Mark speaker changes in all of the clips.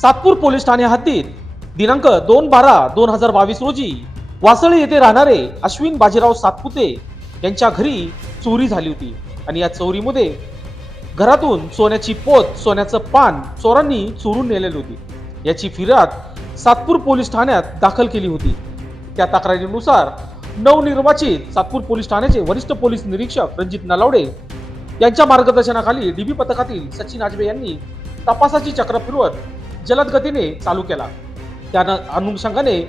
Speaker 1: Satpur police Thane हद्दीत दिनांक दोन बारा दोन हजार बावीस रोजी वासळी येथे राहणारे अश्विन बाजीराव सातपुते यांच्या घरी चोरी झाली होती. आणि या चोरीमध्ये घरातून सोन्याची पोत सोन्याचं पान चोरांनी चोरून नेलेली होती. याची फिर्याद सातपूर पोलीस ठाण्यात दाखल केली होती. त्या तक्रारीनुसार नवनिर्वाचित सातपूर पोलीस ठाण्याचे वरिष्ठ पोलीस निरीक्षक रणजित नलावडे यांच्या मार्गदर्शनाखाली डीबी पथकातील सचिन आजबे यांनी तपासाची चक्र फिरवत जलद गतीने चालू केला. त्या अनुषंगाने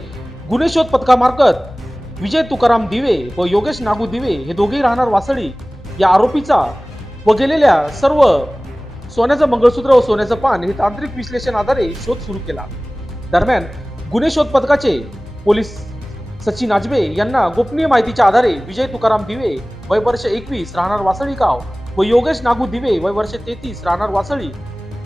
Speaker 1: गुन्हे पथकामार्फत विजय तुकाराम दिवे व योगेश नागू दिवे हे दोघेही राहणार वासळी या आरोपीचा व गेलेल्या सर्व सोन्याचं मंगळसूत्र व सोन्याचं पान हे तांत्रिक विश्लेषण आधारे शोध सुरू केला. दरम्यान गुन्हे शोध पथकाचे पोलीस सचिन आजबे यांना गोपनीय माहितीच्या आधारे विजय तुकाराम दिवे वय वर्ष एकवीस राहणार वासळी गाव व योगेश नागू दिवे वय वर्ष तेहतीस राहणार वासळी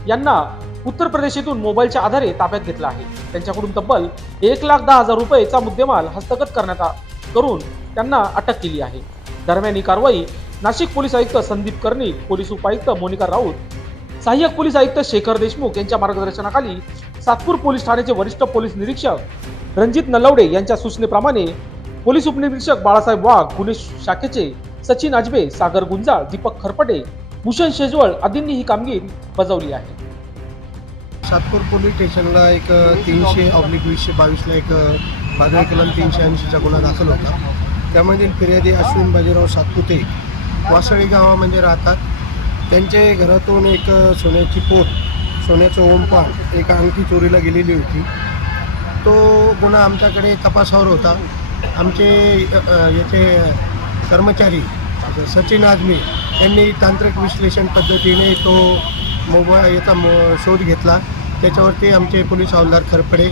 Speaker 1: यांना उत्तर प्रदेशातून मोबाईलच्या आधारे ताब्यात घेतला आहे. त्यांच्याकडून तब्बल एक लाख दहा हजार रुपयेचा मुद्देमाल हस्तगत करण्यात करून त्यांना अटक केली आहे. दरम्यान ही कारवाई नाशिक पोलीस आयुक्त संदीप कर्णिक पोलीस उपायुक्त मोनिका राऊत सहाय्यक पोलीस आयुक्त शेखर देशमुख यांच्या मार्गदर्शनाखाली सातपूर पोलीस ठाण्याचे वरिष्ठ पोलीस निरीक्षक रणजित नलवडे यांच्या सूचनेप्रमाणे पोलीस उपनिरीक्षक बाळासाहेब वाघ गुन्हे शाखेचे सचिन आजबे सागर गुंजाळ दीपक खरपटे भूषण शेजवळ आदींनी ही कामगिरी बजावली आहे.
Speaker 2: सातपूर पोलीस स्टेशनला एक तीनशे ऑब्लिक वीसशे बावीसला एक बाजू कलम तीनशे ऐंशीचा गुन्हा दाखल होता. त्यामध्ये फिर्यादी अश्विन बाजीराव सातपुते वासळी गावामध्ये राहतात. त्यांचे घरातून एक सोन्याची पोत सोन्याचं ओमपान एका अंगठी चोरीला गेलेली होती. तो गुन्हा आमच्याकडे तपासावर होता. आमचे याचे कर्मचारी सचिन आजमी यांनी तांत्रिक विश्लेषण पद्धतीने तो मोबाईल याचा मो शोध घेतला. त्याच्यावरती आमचे पोलीस हवालदार खरपडे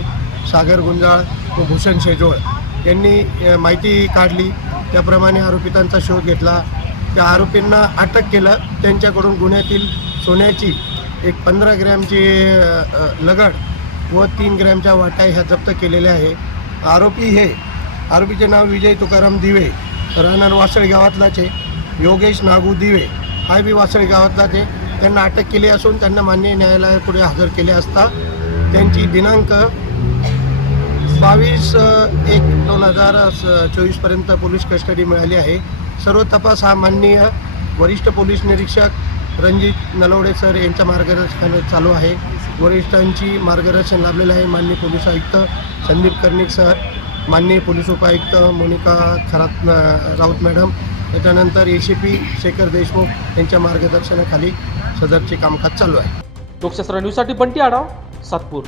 Speaker 2: सागर गुंजाळ व भूषण शेजोळ यांनी माहिती काढली. त्याप्रमाणे आरोपितांचा शोध घेतला. त्या आरोपींना अटक केलं. त्यांच्याकडून गुन्ह्यातील सोन्याची एक पंधरा ग्रॅमची लगड व तीन ग्रॅमच्या वाटा ह्या जप्त केलेल्या आहे. आरोपी हे आरोपीचे नाव विजय तुकाराम दिवे राहणार वासळी गावातलाच आहे. योगेश नागू दिवे हा बी वासळी गावातलाच आहे. त्यांना अटक केली असून त्यांना मान्य न्यायालयापुढे हजर केले असता त्यांची दिनांक बावीस एक दोन हजार चोवीसपर्यंत पोलीस कस्टडी मिळाली आहे. सर्व तपास हा माननीय वरिष्ठ पोलीस निरीक्षक रणजित नलवडे सर यांच्या मार्गदर्शनाने चालू आहे. वरिष्ठांची मार्गदर्शन लाभलेलं आहे माननीय पोलीस आयुक्त संदीप कर्णिक सर माननीय पोलीस उपायुक्त मोनिका खरात राऊत मॅडम त्याच्यानंतर A C P Shekhar Deshmukh यांच्या मार्गदर्शनाखाली सदरचे कामकाज चालू आहे.
Speaker 1: लोकशास्त्र न्यूजसाठी बंटी आढाव सातपूर.